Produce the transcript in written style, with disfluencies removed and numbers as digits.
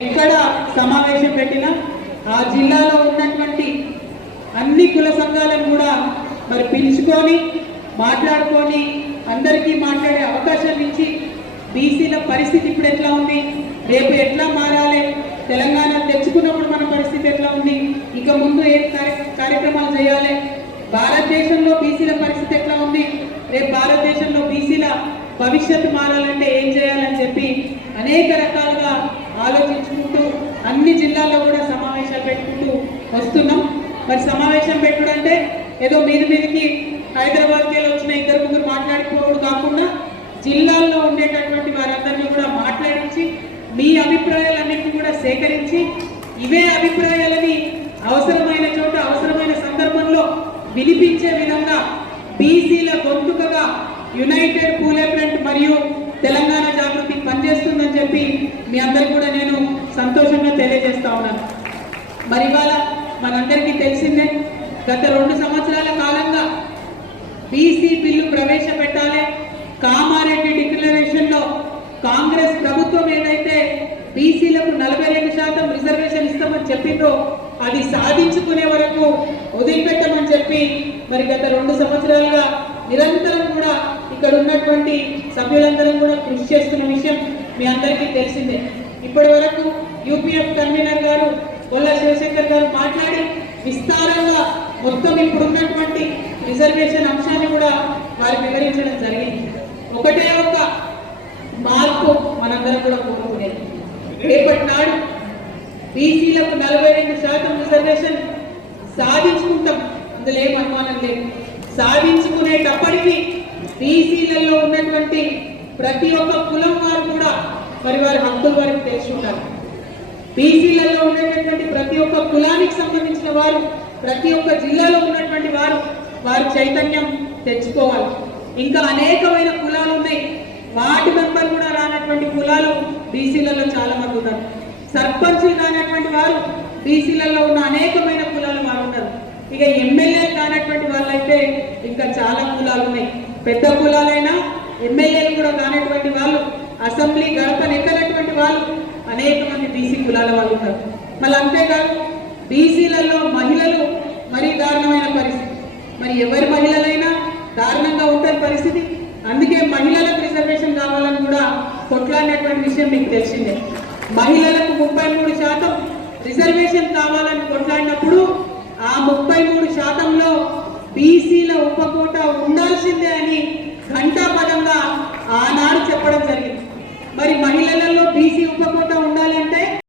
ఎక్కడ సమావేశం పెట్టినా ఆ జిల్లాలో ఉన్నటువంటి అన్ని కుల సంఘాలను కూడా మరి పిలుచుకొని మాట్లాడుకొని అందరికీ మాట్లాడే అవకాశం ఇచ్చి బీసీల పరిస్థితి ఇప్పుడు ఎట్లా ఉంది, రేపు ఎట్లా మారాలి, తెలంగాణ తెచ్చుకున్నప్పుడు మన పరిస్థితి ఎట్లా ఉంది, ఇక ముందు ఏ కార్యక్రమాలు చేయాలి, భారతదేశంలో బీసీల పరిస్థితి ఎట్లా ఉంది, రేపు భారతదేశంలో బీసీల భవిష్యత్తు మారాలంటే ఏం చేయాలని చెప్పి అనేక రకాలుగా ఆలోచించుకుంటూ అన్ని జిల్లాల్లో కూడా సమావేశాలు పెట్టుకుంటూ వస్తున్నాం. మరి సమావేశం పెట్టుడంటే ఏదో మీదికి హైదరాబాద్కి వచ్చిన ఇద్దరు ముగ్గురు మాట్లాడుకోవడం కాకుండా జిల్లాల్లో ఉండేటటువంటి వారందరినీ కూడా మాట్లాడించి మీ అభిప్రాయాలన్నింటినీ కూడా సేకరించి ఇవే అభిప్రాయాలని అవసరమైన చోట అవసరమైన సందర్భంలో వినిపించే విధంగా బీసీల గొంతుకగా యునైటెడ్ పూలే ఫ్రంట్ మరియు తెలంగాణ జాగృతి పనిచేస్తుందని చెప్పి మీ అందరికి కూడా నేను సంతోషంగా తెలియజేస్తా ఉన్నాను. మరి ఇవాళ మనందరికీ తెలిసిందే, గత 2 సంవత్సరాల కాలంగా బీసీ బిల్లు ప్రవేశపెట్టాలి, కామారెడ్డి డిక్లరేషన్ లో కాంగ్రెస్ ప్రభుత్వం ఏదైతే బీసీలకు 42% రిజర్వేషన్ ఇస్తామని చెప్పిందో అది సాధించుకునే వరకు వదిలిపెట్టమని చెప్పి మరి గత 2 సంవత్సరాలుగా నిరంతరం కూడా ఇక్కడ ఉన్నటువంటి సభ్యులందరం కూడా కృషి చేస్తున్న విషయం మీ అందరికీ తెలిసిందే. ఇప్పటి వరకు యూపీఎఫ్ కన్వీనర్ గారు కొల్లా శివశంకర్ గారు మాట్లాడి విస్తారంగా మొత్తం ఇప్పుడు ఉన్నటువంటి రిజర్వేషన్ అంశాన్ని కూడా వారు వివరించడం జరిగింది. ఒకటే ఒక మార్పు మనందరం కూడా కోరుకునేది, రేపటి నాడు బీసీలకు 42% రిజర్వేషన్ సాధించుకుంటాం, అందులో ఏం అనుమానం లేదు. సాధించుకునేటప్పటికీ బీసీలలో ఉన్నటువంటి ప్రతి ఒక్క కులం వారు కూడా మరి వారి హక్కులు వారికి తెలుసుకుంటారు. బీసీలలో ఉన్నటువంటి ప్రతి ఒక్క కులానికి సంబంధించిన వారు, ప్రతి ఒక్క జిల్లాలో ఉన్నటువంటి వారు చైతన్యం తెచ్చుకోవాలి. ఇంకా అనేకమైన కులాలు ఉన్నాయి, వార్డు మెంబర్ కూడా రానటువంటి కులాలు బీసీలలో చాలా మంది ఉన్నారు. సర్పంచులు కానటువంటి వారు బీసీలలో ఉన్న అనేకమైన కులాలు వారు ఉన్నారు. ఇక ఎమ్మెల్యేలు కానటువంటి వాళ్ళైతే ఇంకా చాలా కులాలు ఉన్నాయి. పెద్ద కులాలైనా ఎమ్మెల్యేలు కూడా కానటువంటి వాళ్ళు, అసెంబ్లీ గడపనెక్కనటువంటి వాళ్ళు అనేక మంది బీసీ కులాల వాళ్ళు ఉన్నారు. మళ్ళీ అంతేకాదు బీసీలలో మహిళలు మరీ దారుణమైన పరిస్థితి. మరి ఎవరి మహిళలైనా దారుణంగా ఉంటుంది పరిస్థితి. అందుకే మహిళలకు రిజర్వేషన్ కావాలని కూడా కొట్లాడినటువంటి విషయం మీకు తెలిసిందే. మహిళలకు 33% రిజర్వేషన్ కావాలని కొట్లాడినప్పుడు ఆ 33%లో బీసీల ఉపకోట ఉండాల్సిందే అని ఘంటాపదంగా ఆనాడు చెప్పడం జరిగింది. మరి మహిళ